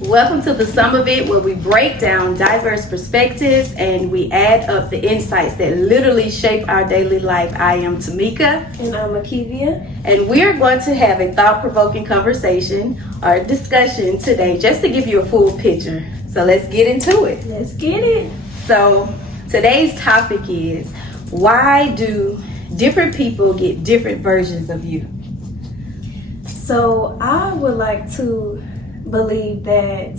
Welcome to the Sum of It, where we break down diverse perspectives and we add up the insights that literally shape our daily life. I am Tamika. And I'm Akivia. And we are going to have a thought-provoking conversation or discussion today just to give you a full picture. So let's get into it. Let's get it. So today's topic is, why do different people get different versions of you? So I would like to believe that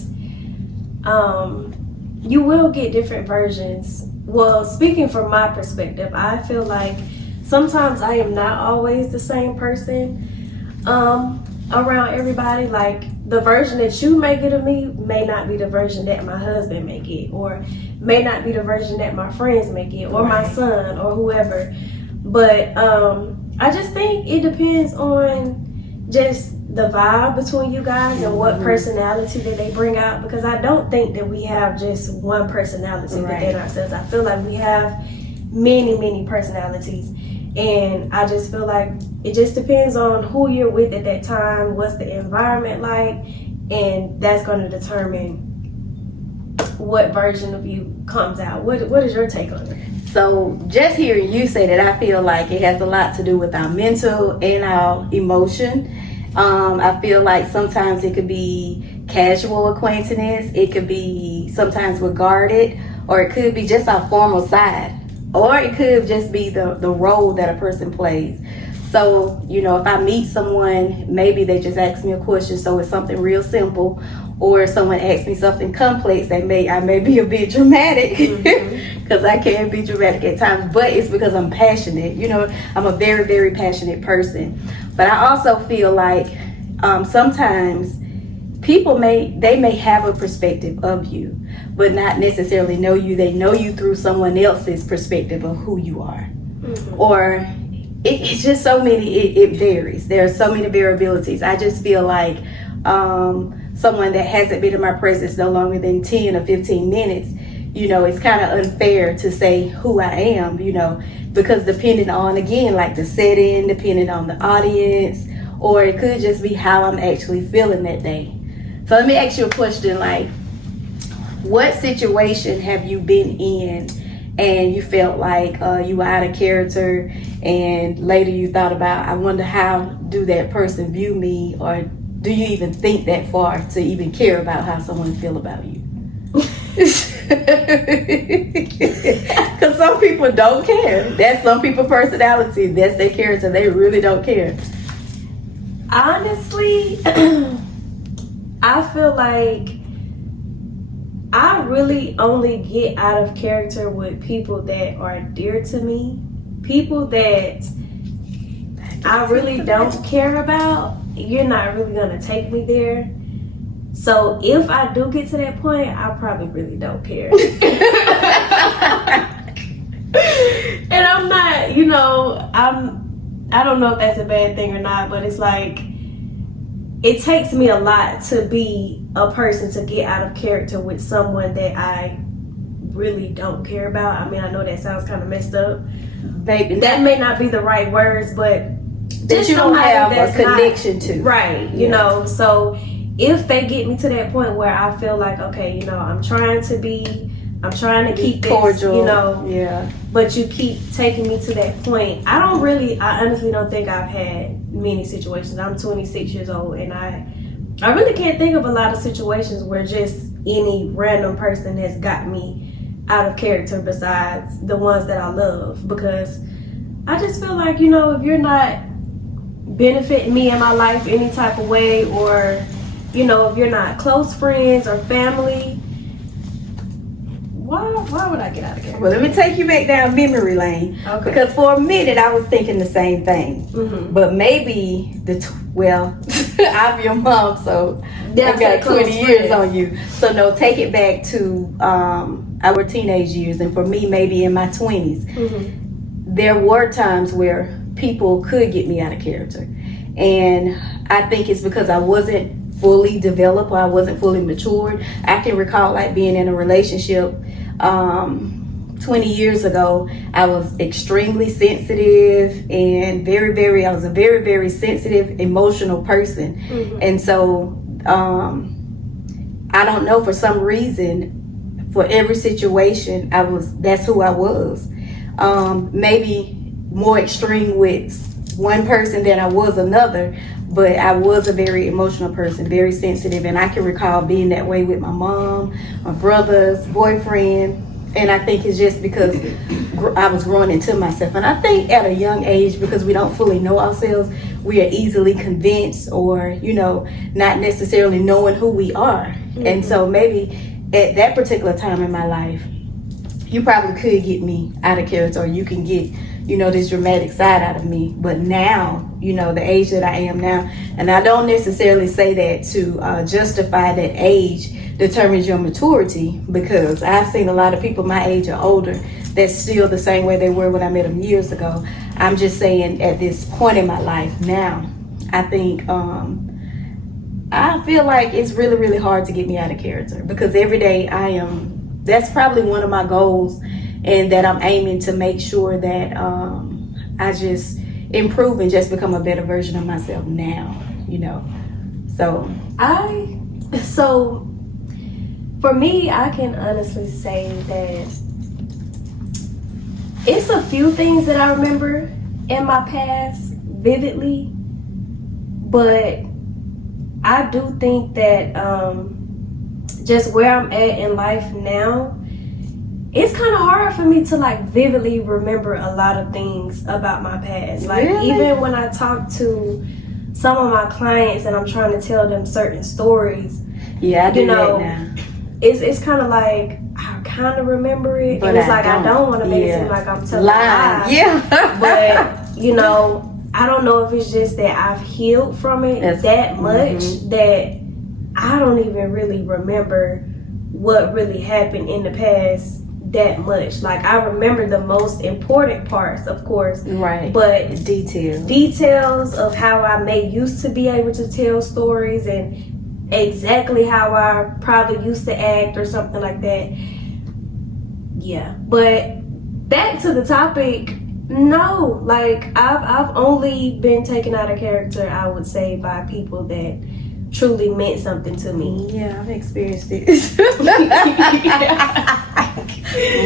you will get different versions. Well, speaking from my perspective, I feel like sometimes I am not always the same person around everybody. Like, the version that you may get of me may not be the version that my husband may get, or may not be the version that my friends may get, or my son, or whoever. But I just think it depends on just the vibe between you guys and what personality that they bring out, because I don't think that we have just one personality within ourselves. I feel like we have many personalities, and I just feel like it just depends on who you're with at that time, what's the environment like, and that's going to determine what version of you comes out. What is your take on it? So just hearing you say that, I feel like it has a lot to do with our mental and our emotion. I feel like sometimes it could be casual acquaintance, it could be sometimes regarded, or it could be just our formal side, or it could just be the role that a person plays. So, you know, if I meet someone, maybe they just ask me a question, so it's something real simple, or if someone asks me something complex, I may be a bit dramatic, because I can be dramatic at times, but it's because I'm passionate. You know, I'm a very passionate person. But I also feel like sometimes people may have a perspective of you, but not necessarily know you. They know you through someone else's perspective of who you are. Or it's just so many, it varies. There are so many variabilities. I just feel like someone that hasn't been in my presence no longer than 10 or 15 minutes, you know, it's kind of unfair to say who I am, you know, because depending on, again, like the setting, depending on the audience, or it could just be how I'm actually feeling that day. So let me ask you a question, like, what situation have you been in and you felt like you were out of character, and later you thought about, I wonder how do that person view me, or do you even think that far to even care about how someone feel about you? Because some people don't care. That's some people's personality. That's their character. They really don't care. Honestly, I feel like I really only get out of character with people that are dear to me. People that I really don't care about. You're not really going to take me there. So if I do get to that point, I probably really don't care. And I'm not, you know, I don't know if that's a bad thing or not, but it's like, it takes me a lot to be a person to get out of character with someone that I really don't care about. I mean, I know that sounds kind of messed up. Baby, that may not be the right words, but that you don't have a connection to. Right, you know, so if they get me to that point where I feel like, okay, you know, I'm trying to keep this cordial, you know, but you keep taking me to that point. I honestly don't think I've had many situations. I'm 26 years old, and I really can't think of a lot of situations where just any random person has got me out of character besides the ones that I love, because I just feel like, you know, if you're not benefiting me in my life any type of way, or, you know, if you're not close friends or family, why would I get out of character? Well, let me take you back down memory lane. Okay. Because for a minute I was thinking the same thing. But maybe I'm your mom, so I got 20 years on you. So no, take it back to our teenage years, and for me, maybe in my 20s. There were times where people could get me out of character, and I think it's because I wasn't fully developed, or I wasn't fully matured. I can recall like being in a relationship 20 years ago. I was extremely sensitive and I was a very sensitive, emotional person. And so I don't know, for some reason, for every situation, that's who I was. Maybe more extreme with one person than I was another, but I was a very emotional person, very sensitive, and I can recall being that way with my mom, my brothers, boyfriend, and I think it's just because I was growing into myself. And I think at a young age, because we don't fully know ourselves, we are easily convinced, or, not necessarily knowing who we are. Mm-hmm. And so maybe at that particular time in my life, you probably could get me out of character, or you can get, this dramatic side out of me. But now, the age that I am now, and I don't necessarily say that to justify that age determines your maturity, because I've seen a lot of people my age or older that's still the same way they were when I met them years ago. I'm just saying, at this point in my life now, I think I feel like it's really, really hard to get me out of character, because every day that's probably one of my goals, and that I'm aiming to make sure that I just improve and just become a better version of myself now, So for me, I can honestly say that it's a few things that I remember in my past vividly, but I do think that just where I'm at in life now, it's kind of hard for me to like vividly remember a lot of things about my past. Like, really? Even when I talk to some of my clients and I'm trying to tell them certain stories, yeah, I do that now. It's kind of like I kind of remember it, but and it's like I don't want to make it seem like I'm telling lies. Yeah, but I don't know if it's just that I've healed from it that much that I don't even really remember what really happened in the past that much. Like, I remember the most important parts, of course, right? But details of how I may used to be able to tell stories and exactly how I probably used to act or something like that. Yeah, but back to the topic. No, like I've only been taken out of character, I would say, by people that truly meant something to me. Yeah, I've experienced it.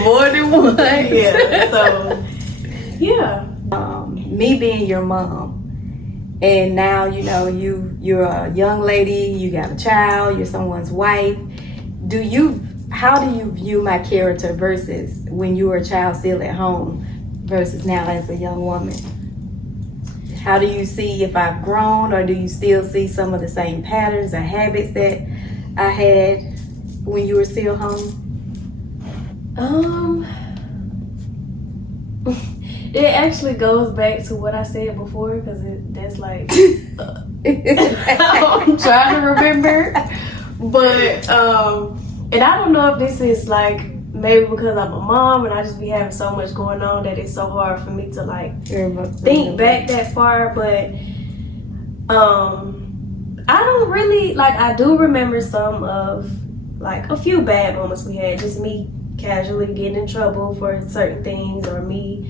More than once. Yeah. So, yeah. Me being your mom, and now you're a young lady. You got a child. You're someone's wife. How do you view my character versus when you were a child still at home, versus now as a young woman? How do you see if I've grown, or do you still see some of the same patterns or habits that I had when you were still home? It actually goes back to what I said before, because that's like I'm trying to remember, but and I don't know if this is like maybe because I'm a mom and I just be having so much going on that it's so hard for me to like think back that far, but I don't really like, I do remember some of like a few bad moments we had, just me casually getting in trouble for certain things, or me,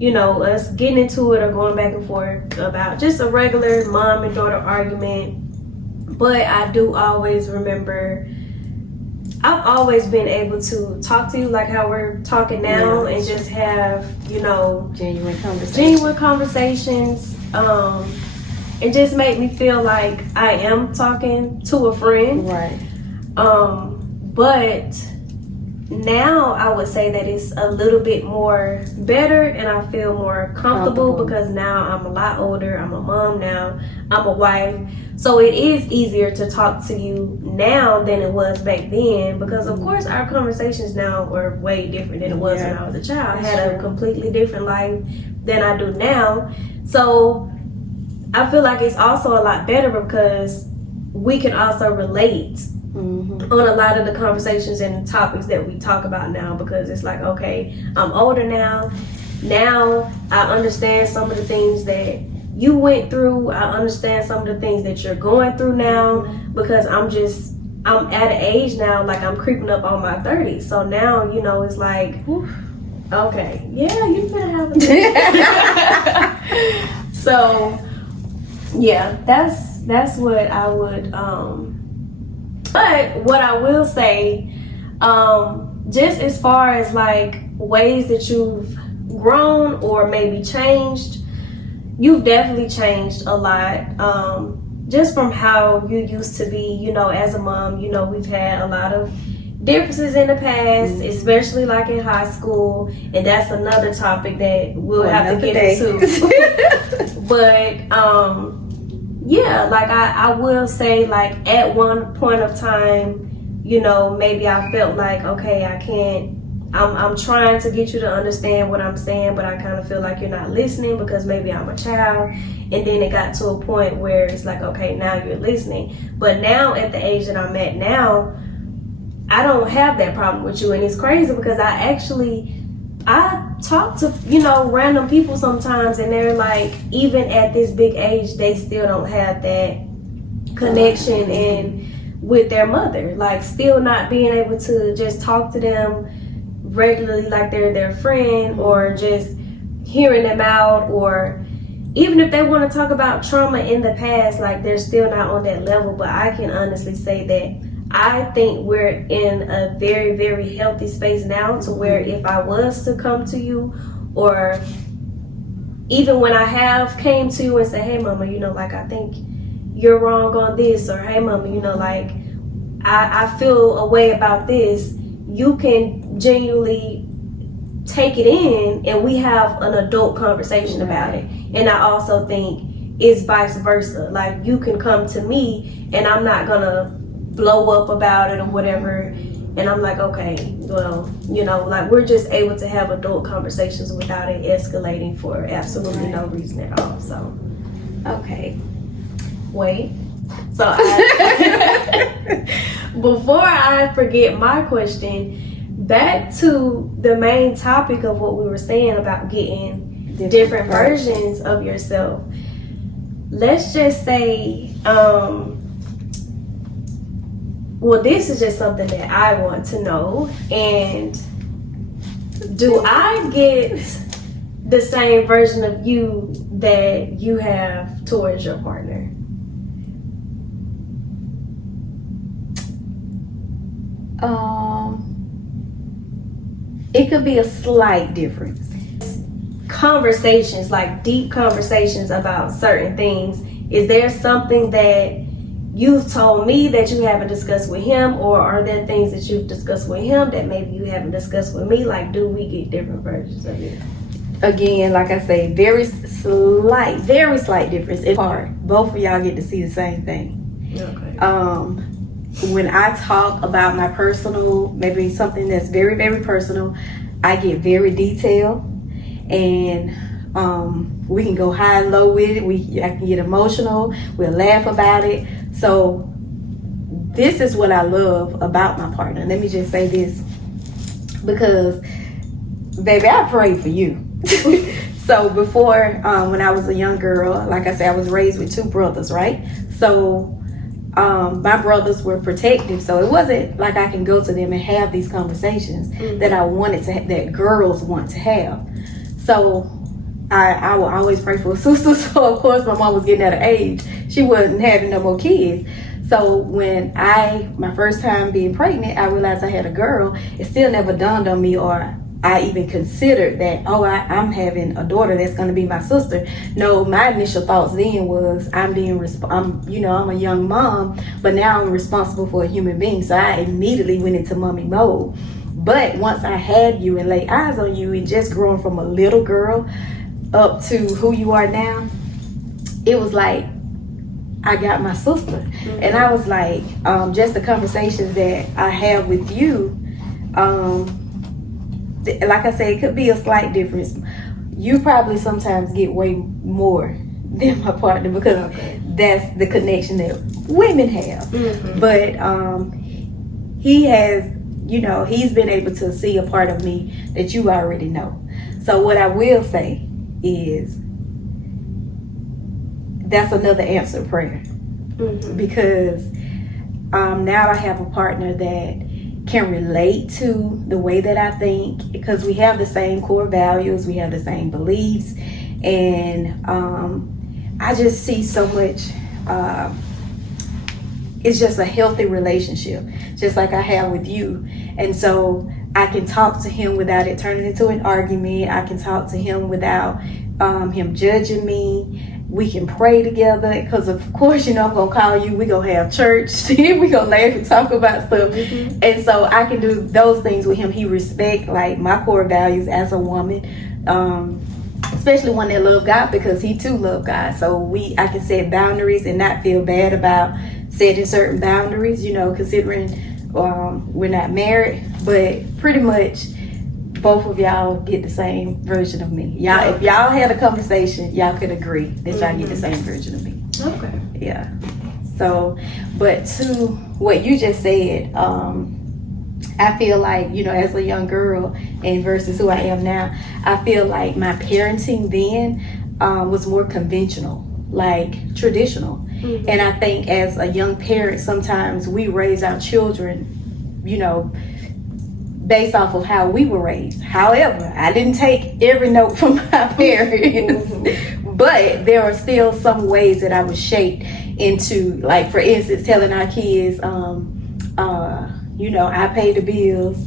us getting into it or going back and forth about just a regular mom and daughter argument. But I do always remember, I've always been able to talk to you like how we're talking now, and just have, genuine conversations. It just made me feel like I am talking to a friend. Right. But now I would say that it's a little bit more better, and I feel more comfortable because now I'm a lot older. I'm a mom now. I'm a wife. So it is easier to talk to you now than it was back then, because of course our conversations now are way different than it was when I was a child. I had a completely different life than I do now. So I feel like it's also a lot better because we can also relate on a lot of the conversations and the topics that we talk about now, because it's like, okay, I'm older now. Now I understand some of the things that you went through. I understand some of the things that you're going through now, because I'm at an age now, like I'm creeping up on my 30s. So now, it's like, okay, yeah, you can have a So yeah, that's what I would But what I will say, just as far as like ways that you've grown or maybe changed, you've definitely changed a lot. Just from how you used to be, you know, as a mom, you know, we've had a lot of differences in the past, especially like in high school, and that's another topic that we'll have to get into. But yeah, like I will say, like at one point of time, you know, maybe I felt like, okay, I'm trying to get you to understand what I'm saying, but I kind of feel like you're not listening because maybe I'm a child. And then it got to a point where it's like, okay, now you're listening. But now at the age that I'm at now, I don't have that problem with you. And it's crazy because I talk to, you know, random people sometimes, and they're like, even at this big age, they still don't have that connection and with their mother, like still not being able to just talk to them regularly like they're their friend, or just hearing them out, or even if they want to talk about trauma in the past, like they're still not on that level. But I can honestly say that I think we're in a very, very healthy space now, to where if I was to come to you, or even when I have came to you and say, hey mama, you know, like I think you're wrong on this, or hey mama, you know, like I feel a way about this, you can genuinely take it in and we have an adult conversation about it. And I also think it's vice versa. Like you can come to me and I'm not gonna blow up about it or whatever, and I'm like, okay, well, you know, like we're just able to have adult conversations without it escalating for absolutely no reason at all. So Okay. wait, so before I forget my question, back to the main topic of what we were saying about getting different versions of yourself. Let's just say, well, this is just something that I want to know. And do I get the same version of you that you have towards your partner? It could be a slight difference. Conversations, like deep conversations about certain things. Is there something that you've told me that you haven't discussed with him, or are there things that you've discussed with him that maybe you haven't discussed with me? Like, do we get different versions of it? Again, like I say, very slight difference. It's hard. Both of y'all get to see the same thing. Okay. When I talk about my personal, maybe something that's very, very personal, I get very detailed, and we can go high and low with it. I can get emotional. We'll laugh about it. So this is what I love about my partner. Let me just say this, because baby, I pray for you. So before, when I was a young girl, like I said, I was raised with two brothers, right? So my brothers were protective, so it wasn't like I can go to them and have these conversations that I wanted to that girls want to have. So I will always pray for a sister. So of course my mom was getting at an age she wasn't having no more kids. So when my first time being pregnant, I realized I had a girl. It still never dawned on me, or I even considered that, I'm having a daughter that's going to be my sister. No, my initial thoughts then was I'm a young mom, but now I'm responsible for a human being. So I immediately went into mommy mode. But once I had you and laid eyes on you, and just growing from a little girl up to who you are now, it was like I got my sister. And I was like, just the conversations that I have with you, like I said, it could be a slight difference. You probably sometimes get way more than my partner, because that's the connection that women have. But he has, he's been able to see a part of me that you already know. So what I will say is, that's another answered prayer. Because now I have a partner that can relate to the way that I think, because we have the same core values, we have the same beliefs, and I just see so much it's just a healthy relationship, just like I have with you. And so I can talk to him without it turning into an argument. I can talk to him without him judging me. We can pray together because, of course, I'm going to call you. We're going to have church. We're going to laugh and talk about stuff. Mm-hmm. And so I can do those things with him. He respect like my core values as a woman, especially one that love God, because he too love God. So I can set boundaries and not feel bad about setting certain boundaries, considering we're not married. But pretty much both of y'all get the same version of me. If y'all had a conversation, y'all could agree that y'all get the same version of me. Okay. Yeah. So, but to what you just said, I feel like, as a young girl and versus who I am now, I feel like my parenting then was more conventional, like traditional. Mm-hmm. And I think as a young parent, sometimes we raise our children, based off of how we were raised. However, I didn't take every note from my parents, mm-hmm. but there are still some ways that I was shaped into, like, for instance, telling our kids, I pay the bills.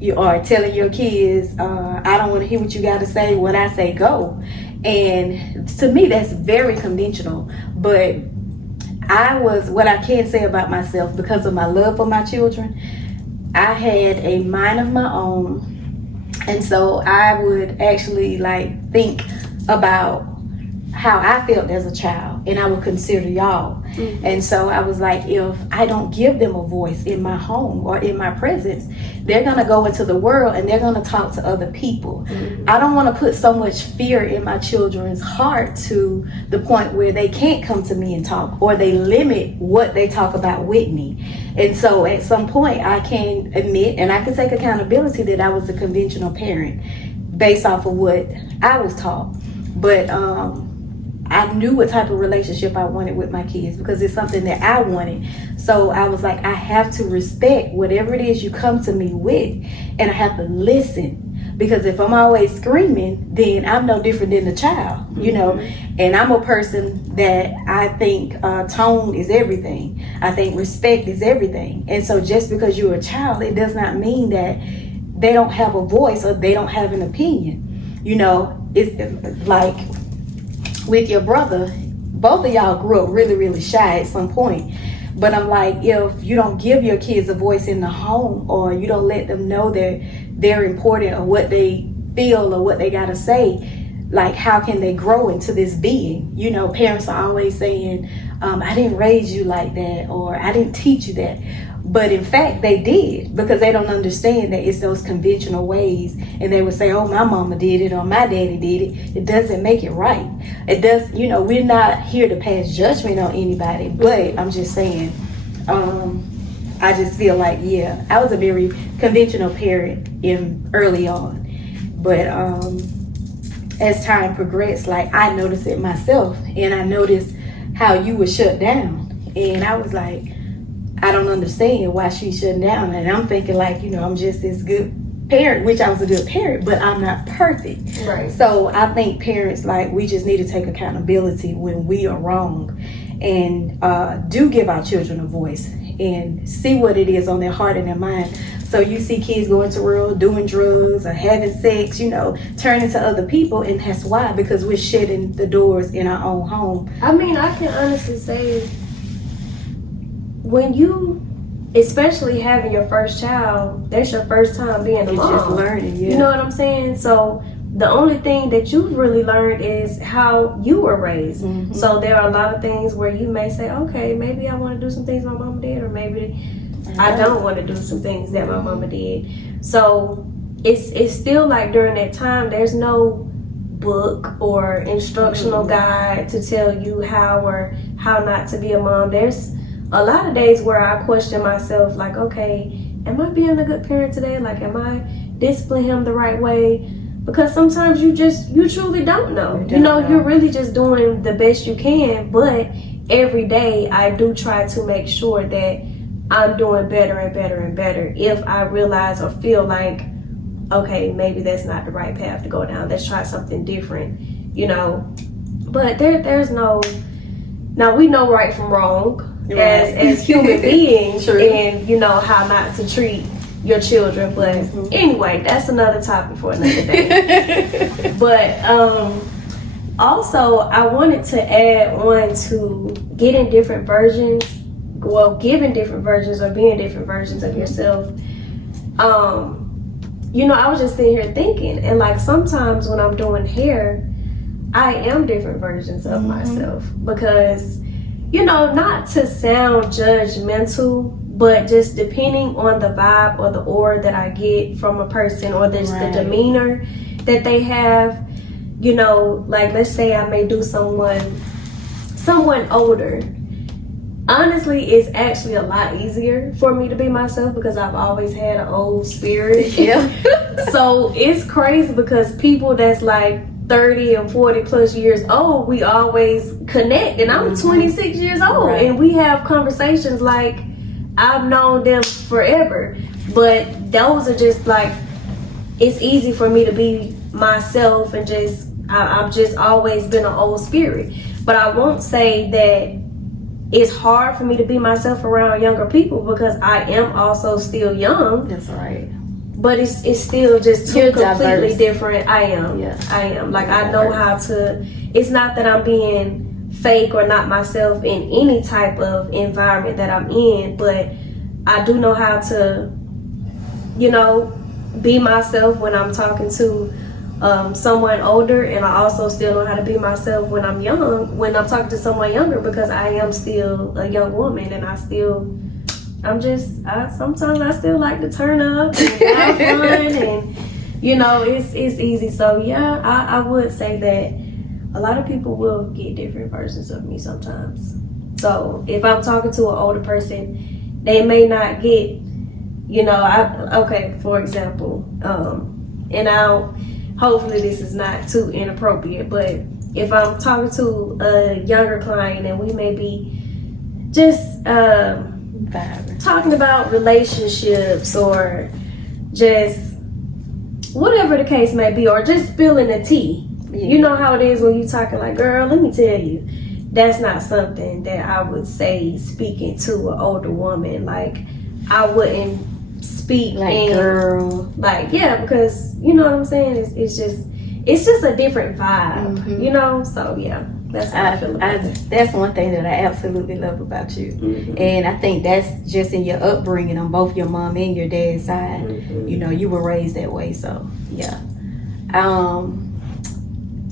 You are telling your kids, I don't want to hear what you got to say. When I say go. And to me, that's very conventional. But what I can say about myself, because of my love for my children, I had a mind of my own. And so I would actually think about how I felt as a child, and I would consider y'all. Mm-hmm. And so I was like, if I don't give them a voice in my home or in my presence, they're going to go into the world and they're going to talk to other people. Mm-hmm. I don't want to put so much fear in my children's heart to the point where they can't come to me and talk, or they limit what they talk about with me. And so at some point I can admit and I can take accountability that I was a conventional parent based off of what I was taught. But I knew what type of relationship I wanted with my kids because it's something that I wanted. So I was like, I have to respect whatever it is you come to me with, and I have to listen, because if I'm always screaming, then I'm no different than the child, mm-hmm. And I'm a person that I think tone is everything. I think respect is everything. And so just because you're a child, it does not mean that they don't have a voice or they don't have an opinion. It's like with your brother, both of y'all grew up really, really shy at some point. But I'm like, if you don't give your kids a voice in the home, or you don't let them know that they're important or what they feel or what they got to say, like, how can they grow into this being? Parents are always saying, I didn't raise you like that, or I didn't teach you that. But in fact, they did, because they don't understand that it's those conventional ways. And they would say, oh, my mama did it, or my daddy did it. It doesn't make it right. It does, we're not here to pass judgment on anybody. But I'm just saying, I just feel like, I was a very conventional parent early on. But as time progressed, I noticed it myself. And I noticed how you were shut down. And I was like, I don't understand why she's shutting down. And I'm thinking I'm just this good parent, which I was a good parent, but I'm not perfect. Right. So I think parents, we just need to take accountability when we are wrong, and do give our children a voice and see what it is on their heart and their mind. So you see kids going to world, doing drugs or having sex, turning to other people. And that's why, because we're shutting the doors in our own home. I mean, I can honestly say, when you, especially having your first child, that's your first time being a mom. You're just learning, You know what I'm saying? So the only thing that you've really learned is how you were raised. Mm-hmm. So there are a lot of things where you may say, okay, maybe I want to do some things my mama did, or maybe I don't want to do some things that my mama did. So it's still during that time, there's no book or instructional guide to tell you how or how not to be a mom. There's a lot of days where I question myself, okay, am I being a good parent today? Am I disciplining him the right way? Because sometimes you truly don't know. You're really just doing the best you can. But every day I do try to make sure that I'm doing better and better and better. If I realize or feel okay, maybe that's not the right path to go down. Let's try something different, But there's no... Now, we know right from wrong. as human beings, True. and you know how not to treat your children. But anyway, that's another topic for another day. But also, I wanted to add on to getting different versions, giving different versions or being different versions of yourself. You know, I was just sitting here thinking, and like sometimes when I'm doing hair, I am different versions of myself because, you know, not to sound judgmental, but just depending on the vibe or the aura that I get from a person or the demeanor that they have, you know, like let's say I may do someone older. Honestly, it's actually a lot easier for me to be myself because I've always had an old spirit. Yeah. So it's crazy because people that's like 30 and 40 plus years old, we always connect. And I'm 26 years old and we have conversations like I've known them forever. But those are just like, it's easy for me to be myself and just, I've just always been an old spirit. But I won't say that it's hard for me to be myself around younger people because I am also still young. That's right. But it's still just two completely different. I am. Like I know how to. It's not that I'm being fake or not myself in any type of environment that I'm in, but I do know how to, you know, be myself when I'm talking to someone older, and I also still know how to be myself when I'm young, when I'm talking to someone younger, because I am still a young woman, and sometimes I still like to turn up and have fun, and you know, it's easy. So yeah, I would say that a lot of people will get different versions of me sometimes. So if I'm talking to an older person, they may not get, you know, for example, and hopefully this is not too inappropriate, but if I'm talking to a younger client and we may be just talking about relationships or just whatever the case may be, or just spilling the tea. You know how it is when you talking like, girl, let me tell you, that's not something that I would say speaking to an older woman. Like I wouldn't speak like girl, like because you know what I'm saying, it's just a different vibe, you know. So yeah, that's how I feel about it. That's one thing that I absolutely love about you, and I think that's just in your upbringing on both your mom and your dad's side. You know, you were raised that way, so yeah.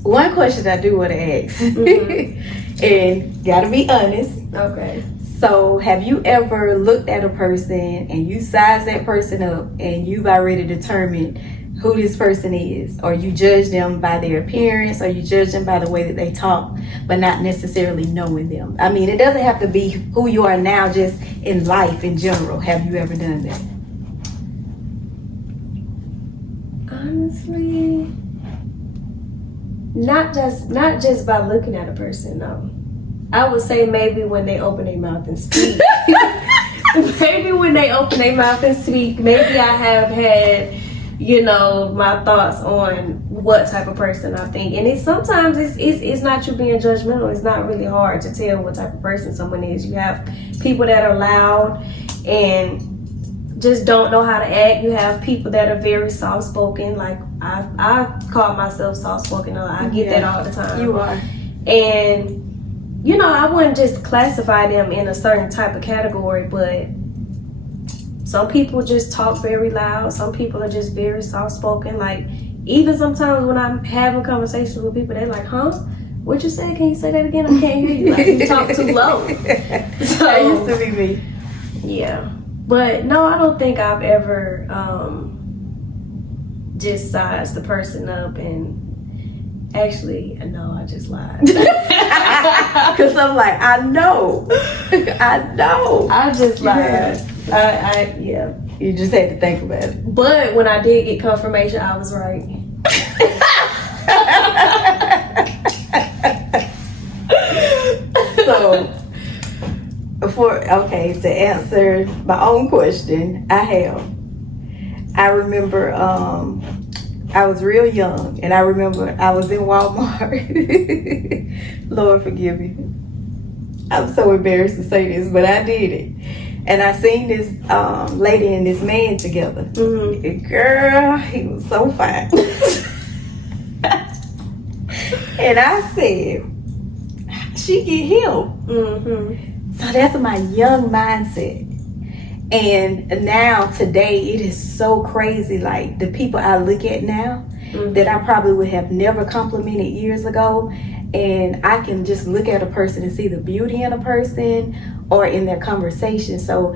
One question I do want to ask, and gotta be honest. Okay. So have you ever looked at a person and you size that person up and you've already determined who this person is, or you judge them by their appearance, or you judge them by the way that they talk, but not necessarily knowing them? I mean, it doesn't have to be who you are now, just in life in general. Have you ever done that? Honestly, not just by looking at a person, no. I would say maybe when they open their mouth and speak. Maybe when they open their mouth and speak, maybe I have had, you know, my thoughts on what type of person I think. And sometimes it's not you being judgmental. It's not really hard to tell what type of person someone is. You have people that are loud and just don't know how to act. You have people that are very soft spoken. Like I call myself soft spoken. I get that all the time. You are. And you know, I wouldn't just classify them in a certain type of category, but some people just talk very loud. Some people are just very soft-spoken. Like, even sometimes when I'm having conversations with people, they're like, huh? What you say? Can you say that again? I can't hear you. Like, you talk too low. So, that used to be me. Yeah. But, no, I don't think I've ever just sized the person up and... Actually, no, I just lied. Because I'm like, I know. I just lied. Yeah. You just had to think about it. But when I did get confirmation, I was right. So, to answer my own question, I remember I was real young, and I remember I was in Walmart. Lord forgive me. I'm so embarrassed to say this, but I did it. And I seen this lady and this man together. Mm-hmm. Girl, he was so fine. And I said, she get him. Mm-hmm. So that's my young mindset. And now today it is so crazy. Like the people I look at now that I probably would have never complimented years ago. And I can just look at a person and see the beauty in a person or in their conversation. So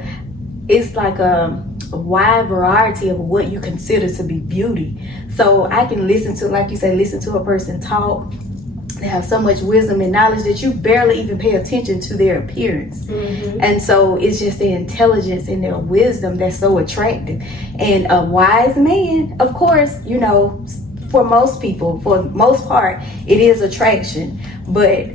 it's like a wide variety of what you consider to be beauty. So I can listen to, like you say, listen to a person talk. They have so much wisdom and knowledge that you barely even pay attention to their appearance. Mm-hmm. And so it's just their intelligence and their wisdom that's so attractive. And a wise man, of course, you know, for most people, for the most part, it is attraction. But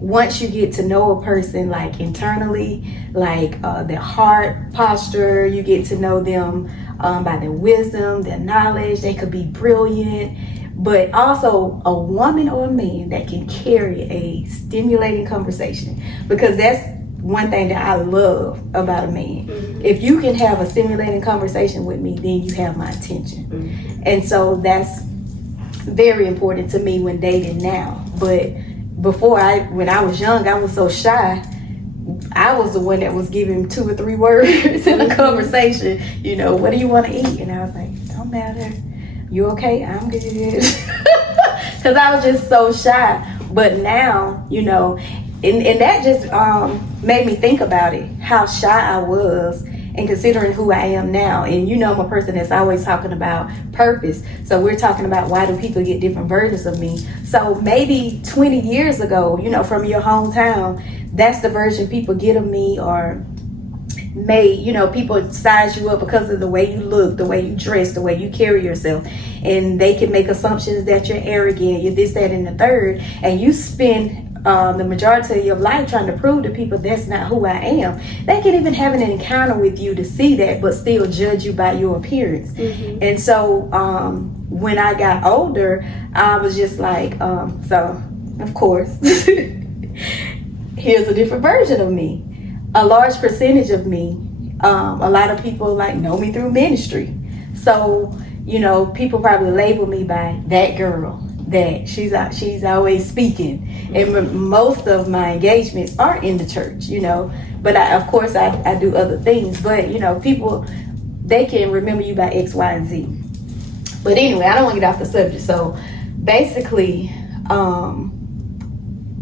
once you get to know a person, like internally, like their heart posture, you get to know them by their wisdom, their knowledge. They could be brilliant, but also a woman or a man that can carry a stimulating conversation, because that's one thing that I love about a man. Mm-hmm. If you can have a stimulating conversation with me, then you have my attention. Mm-hmm. And so that's very important to me when dating now. But before, when I was young, I was so shy. I was the one that was giving 2 or 3 words in a conversation. You know, what do you want to eat? And I was like, don't matter. You okay? I'm good. Because I was just so shy. But now, you know, and that just made me think about it, how shy I was, and considering who I am now. And you know, I'm a person that's always talking about purpose. So we're talking about, why do people get different versions of me? So maybe 20 years ago, you know, from your hometown, that's the version people get of me. Or you know, people size you up because of the way you look, the way you dress, the way you carry yourself. And they can make assumptions that you're arrogant, you're this, that, and the third. And you spend the majority of your life trying to prove to people that's not who I am. They can even have an encounter with you to see that, but still judge you by your appearance. Mm-hmm. And so when I got older, I was just like, so of course, here's a different version of me. A large percentage of me, a lot of people like know me through ministry. So, you know, people probably label me by that girl, that she's always speaking. And most of my engagements are in the church, you know, but of course I do other things. But, you know, people, they can remember you by X, Y, and Z. But anyway, I don't want to get off the subject. So basically,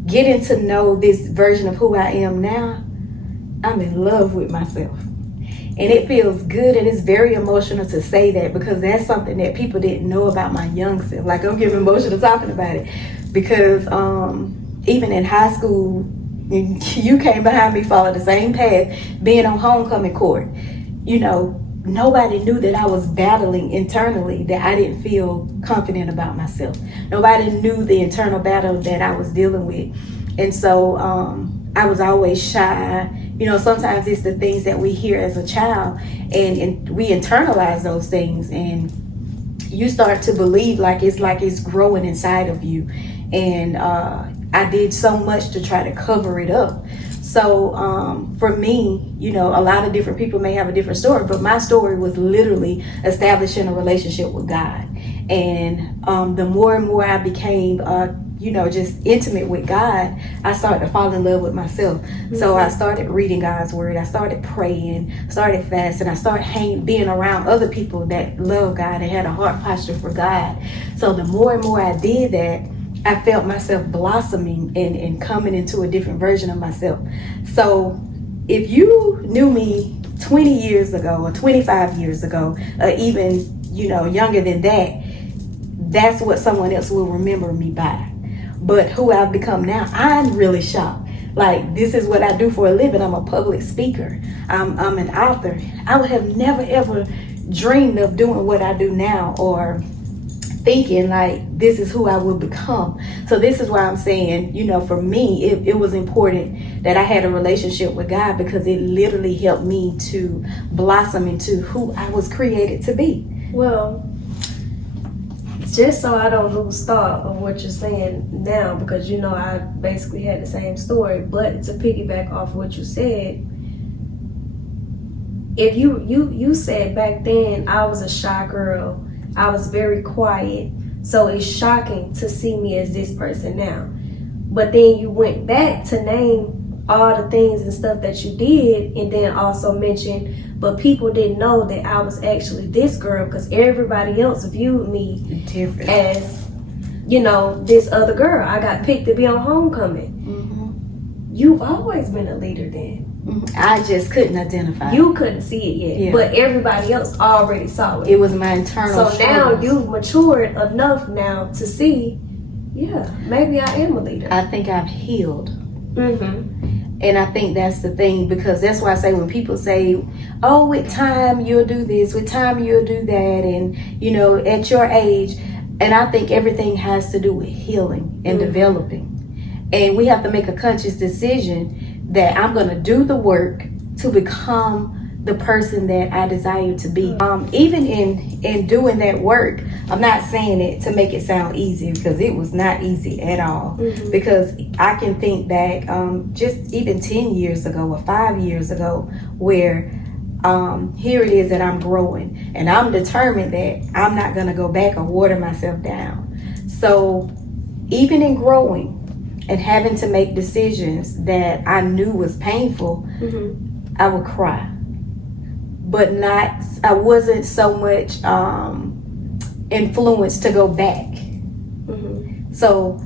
getting to know this version of who I am now, I'm in love with myself. And it feels good, and it's very emotional to say that, because that's something that people didn't know about my young self. Like, I'm getting emotional talking about it, because even in high school, you came behind me, followed the same path, being on homecoming court. You know, nobody knew that I was battling internally, that I didn't feel confident about myself. Nobody knew the internal battle that I was dealing with. And so I was always shy. You know, sometimes it's the things that we hear as a child, and we internalize those things, and you start to believe like it's growing inside of you. And I did so much to try to cover it up. So for me, you know, a lot of different people may have a different story, but my story was literally establishing a relationship with God. And the more and more I became you know, just intimate with God, I started to fall in love with myself. Mm-hmm. So I started reading God's word. I started praying, started fasting. I started being around other people that love God and had a heart posture for God. So the more and more I did that, I felt myself blossoming and coming into a different version of myself. So if you knew me 20 years ago or 25 years ago, or even, you know, younger than that, that's what someone else will remember me by. But who I've become now, I'm really shocked. Like, this is what I do for a living. I'm a public speaker. I'm an author. I would have never, ever dreamed of doing what I do now, or thinking like this is who I will become. So this is why I'm saying, you know, for me, it was important that I had a relationship with God, because it literally helped me to blossom into who I was created to be. Well, just so I don't lose thought of what you're saying now, because you know I basically had the same story, but to piggyback off what you said, if you said back then I was a shy girl, I was very quiet, so it's shocking to see me as this person now. But then you went back to name all the things and stuff that you did, and then also mention, but people didn't know that I was actually this girl because everybody else viewed me Different. as, you know, this other girl. I got picked to be on homecoming. You've always been a leader then. I just couldn't identify. You couldn't see it yet, Yeah. but everybody else already saw it. It was my internal So now struggles. you've matured enough now to see, yeah, maybe I am a leader. I think I've healed. Mm-hmm. And I think that's the thing, because that's why I say when people say, oh, with time you'll do this, with time you'll do that, and you know, at your age, and I think everything has to do with healing and developing. And we have to make a conscious decision that I'm going to do the work to become the person that I desire to be. Even in doing that work, I'm not saying it to make it sound easy, because it was not easy at all. Because I can think back just even 10 years ago or 5 years ago, where here it is that I'm growing, and I'm determined that I'm not going to go back or water myself down. So even in growing and having to make decisions that I knew was painful, I would cry. But I wasn't so much influenced to go back. So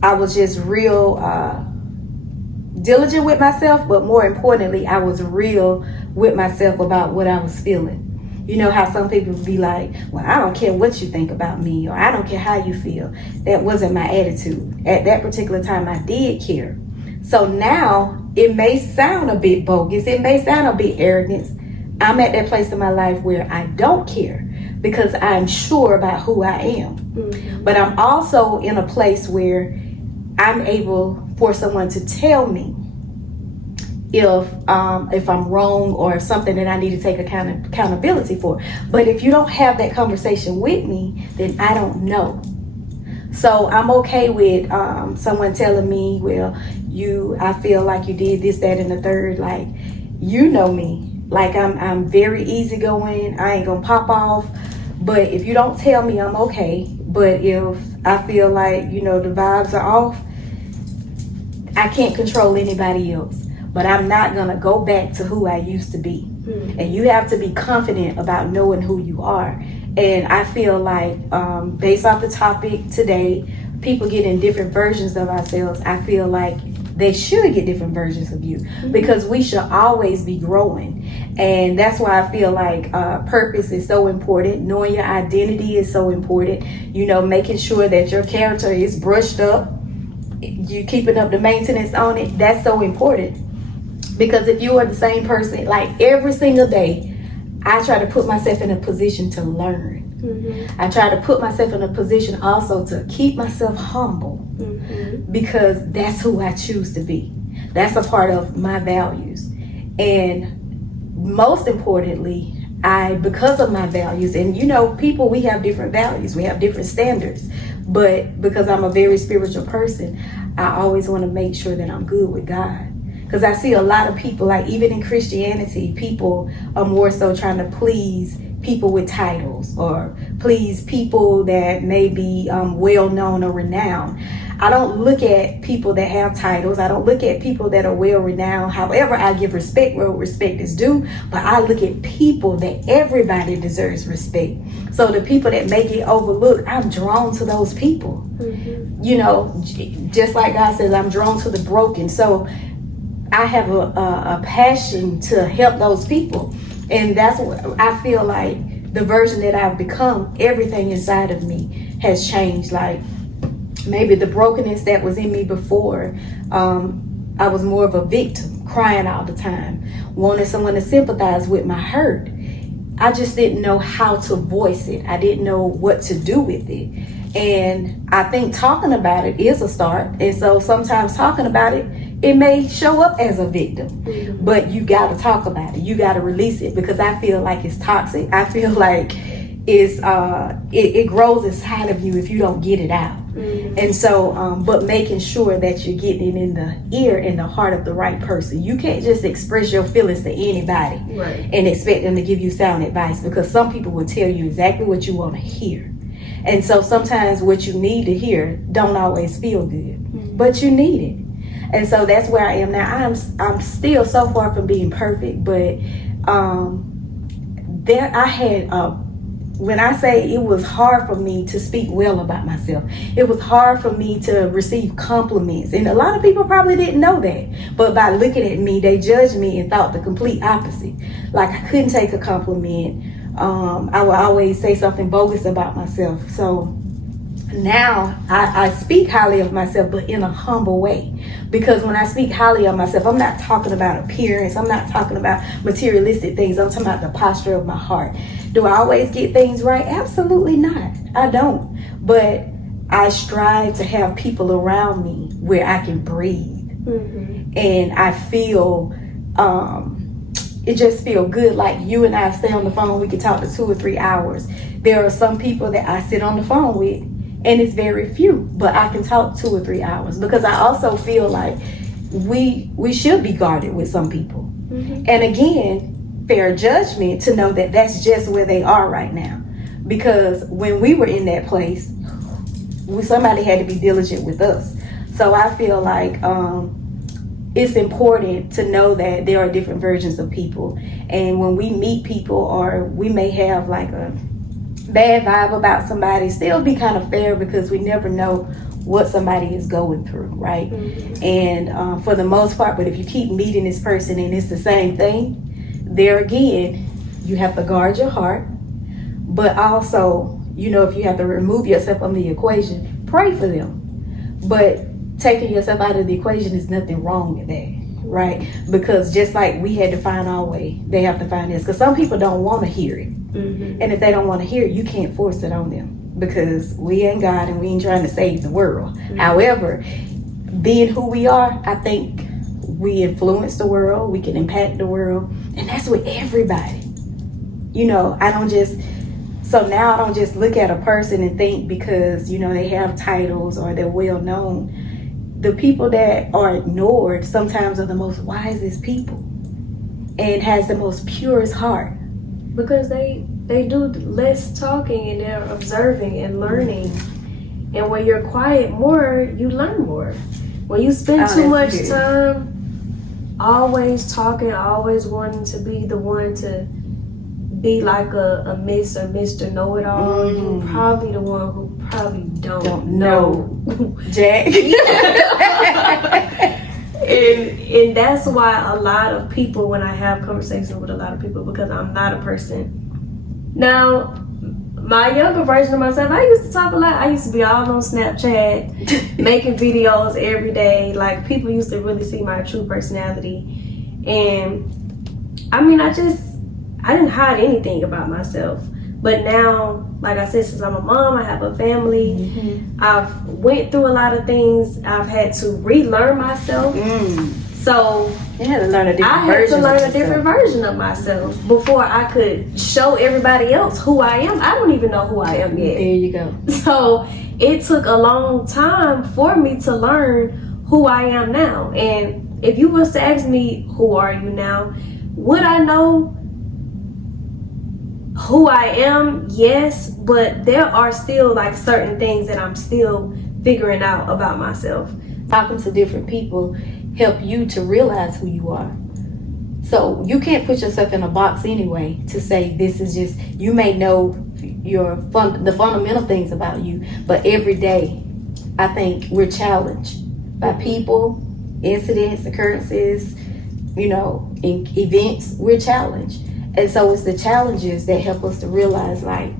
I was just real diligent with myself, but more importantly, I was real with myself about what I was feeling. You know how some people be like, well, I don't care what you think about me, or I don't care how you feel. That wasn't my attitude. At that particular time, I did care. So now, it may sound a bit bogus, it may sound a bit arrogant. I'm at that place in my life where I don't care, because I'm sure about who I am. But I'm also in a place where I'm able for someone to tell me if I'm wrong, or something that I need to take accountability for. But if you don't have that conversation with me, then I don't know. So I'm okay with someone telling me, well, I feel like you did this, that, and the third. Like, you know me. Like, I'm very easygoing. I ain't gonna pop off. But if you don't tell me, I'm okay. But if I feel like, you know, the vibes are off, I can't control anybody else. But I'm not gonna go back to who I used to be. And you have to be confident about knowing who you are. And I feel like, based off the topic today, people getting different versions of ourselves. I feel like they should get different versions of you, because we should always be growing. And that's why I feel like purpose is so important. Knowing your identity is so important. You know, making sure that your character is brushed up, you keeping up the maintenance on it. That's so important. Because if you are the same person, like every single day, I try to put myself in a position to learn. I try to put myself in a position also to keep myself humble, because that's who I choose to be. That's a part of my values. And most importantly, because of my values, and you know, people, we have different values, we have different standards, but because I'm a very spiritual person, I always want to make sure that I'm good with God. Because I see a lot of people, like even in Christianity, people are more so trying to please people with titles, or please people that may be well known or renowned. I don't look at people that have titles. I don't look at people that are well renowned. However, I give respect where respect is due, but I look at people that everybody deserves respect. So the people that may get overlooked, I'm drawn to those people. You know, just like God says, I'm drawn to the broken. So I have a passion to help those people. And that's what I feel like, the version that I've become, everything inside of me has changed. Like maybe the brokenness that was in me before, I was more of a victim, crying all the time, wanting someone to sympathize with my hurt. I just didn't know how to voice it. I didn't know what to do with it. And I think talking about it is a start. And so sometimes talking about it, it may show up as a victim, but you got to talk about it. You got to release it, because I feel like it's toxic. I feel like is it grows inside of you if you don't get it out. And so but making sure that you're getting it in the ear and the heart of the right person. You can't just express your feelings to anybody and expect them to give you sound advice, because some people will tell you exactly what you want to hear. And so sometimes what you need to hear don't always feel good, but you need it. And so that's where I am now. I'm still so far from being perfect, but there I had when I say it was hard for me to speak well about myself, it was hard for me to receive compliments. And a lot of people probably didn't know that. But by looking at me, they judged me and thought the complete opposite. Like I couldn't take a compliment. I would always say something bogus about myself. So now I speak highly of myself, but in a humble way. Because when I speak highly of myself, I'm not talking about appearance. I'm not talking about materialistic things. I'm talking about the posture of my heart. Do I always get things right? Absolutely not. I don't. But I strive to have people around me where I can breathe. And I feel, it just feels good. Like you and I stay on the phone, we can talk for 2 or 3 hours. There are some people that I sit on the phone with, and it's very few, but I can talk 2 or 3 hours, because I also feel like we should be guarded with some people. And again, fair judgment to know that that's just where they are right now. Because when we were in that place, somebody had to be diligent with us. So I feel like it's important to know that there are different versions of people. And when we meet people, or we may have like a bad vibe about somebody, still be kind of fair, because we never know what somebody is going through, right? And for the most part, but if you keep meeting this person and it's the same thing, there again, you have to guard your heart. But also, you know, if you have to remove yourself from the equation, pray for them. But taking yourself out of the equation is nothing wrong with that, right? Because just like we had to find our way, they have to find this. Because some people don't want to hear it. And if they don't want to hear it, you can't force it on them, because we ain't God and we ain't trying to save the world. However, being who we are, I think we influence the world, we can impact the world, and that's with everybody. You know, so now I don't just look at a person and think because, you know, they have titles or they're well known. The people that are ignored sometimes are the most wisest people and has the most purest heart. Because they do less talking and they're observing and learning. And when you're quiet more, you learn more. When you spend too much time always talking, always wanting to be the one to be like a Miss or Mr. Know-It-All, you're probably the one who probably don't know. Jack. And that's why a lot of people, when I have conversations with a lot of people, because I'm not a person. Now, my younger version of myself, I used to talk a lot. I used to be all on Snapchat, making videos every day. Like, people used to really see my true personality. And I mean, I didn't hide anything about myself. But now, like I said, since I'm a mom, I have a family, I've went through a lot of things. I've had to relearn myself. So you had to learn a different I had to learn a different version of myself before I could show everybody else who I am. I don't even know who I am yet. There you go. So it took a long time for me to learn who I am now. And if you was to ask me, who are you now? Would I know who I am? Yes, but there are still like certain things that I'm still figuring out about myself. Talking to different people help you to realize who you are. So you can't put yourself in a box anyway to say this is just, you may know the fundamental things about you, but every day I think we're challenged by people, incidents, occurrences, you know, in events. We're challenged. And so it's the challenges that help us to realize like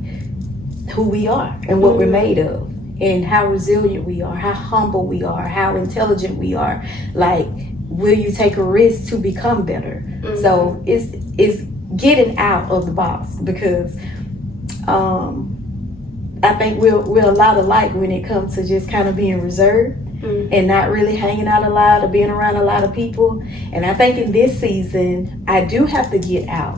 who we are and what we're made of, and how resilient we are, how humble we are, how intelligent we are. Like, will you take a risk to become better? So it's getting out of the box, because I think we're a lot alike when it comes to just kind of being reserved and not really hanging out a lot or being around a lot of people. And I think in this season, I do have to get out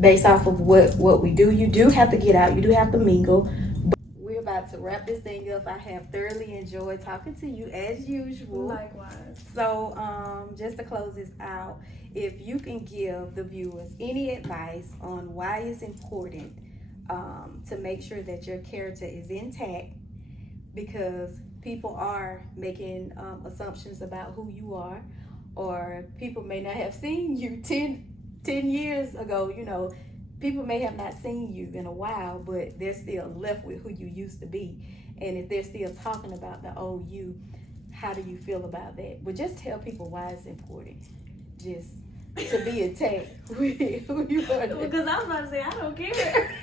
based off of what we do. You do have to get out. You do have to mingle. But we're about to wrap this thing up. I have thoroughly enjoyed talking to you as usual. Likewise. So, just to close this out, if you can give the viewers any advice on why it's important to make sure that your character is intact, because people are making assumptions about who you are, or people may not have seen you 10 years ago. You know, people may have not seen you in a while, but they're still left with who you used to be. And if they're still talking about the old you, how do you feel about that? But just tell people why it's important just to be intact with who you are. Because I was about to say, I don't care.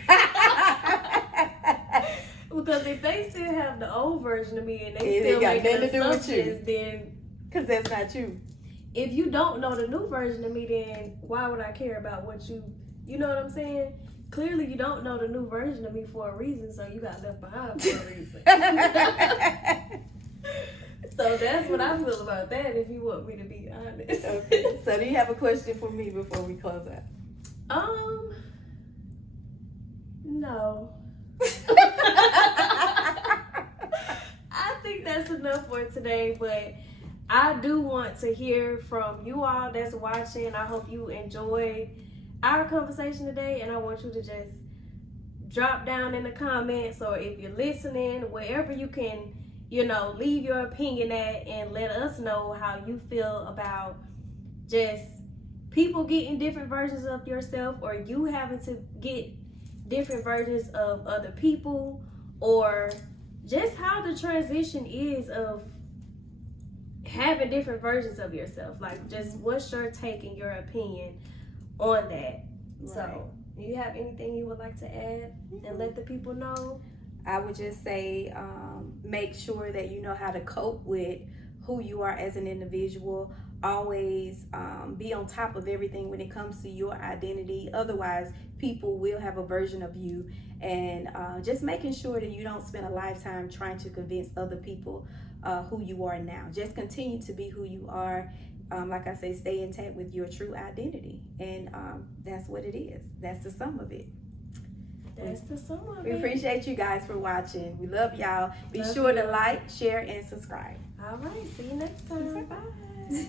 Because if they still have the old version of me and they still making assumptions, then... Because that's not you. If you don't know the new version of me, then why would I care about what you know what I'm saying? Clearly you don't know the new version of me for a reason, so you got left behind for a reason. So that's what I feel about that, if you want me to be honest. Okay. So do you have a question for me before we close out? No. I think that's enough for today, but I do want to hear from you all that's watching. I hope you enjoyed our conversation today, and I want you to just drop down in the comments, or if you're listening, wherever you can, leave your opinion at, and let us know how you feel about just people getting different versions of yourself, or you having to get different versions of other people, or just how the transition is of having different versions of yourself. Like, just what's your take and your opinion on that? Right. So, do you have anything you would like to add and let the people know? I would just say make sure that you know how to cope with who you are as an individual. Always be on top of everything when it comes to your identity. Otherwise, people will have a version of you. And just making sure that you don't spend a lifetime trying to convince other people who you are now. Just continue to be who you are. Like I say, stay intact with your true identity. And that's what it is. That's the sum of it. That's the sum of it. We appreciate you guys for watching. We love y'all. Be sure to like, share, and subscribe. All right. See you next time. Bye.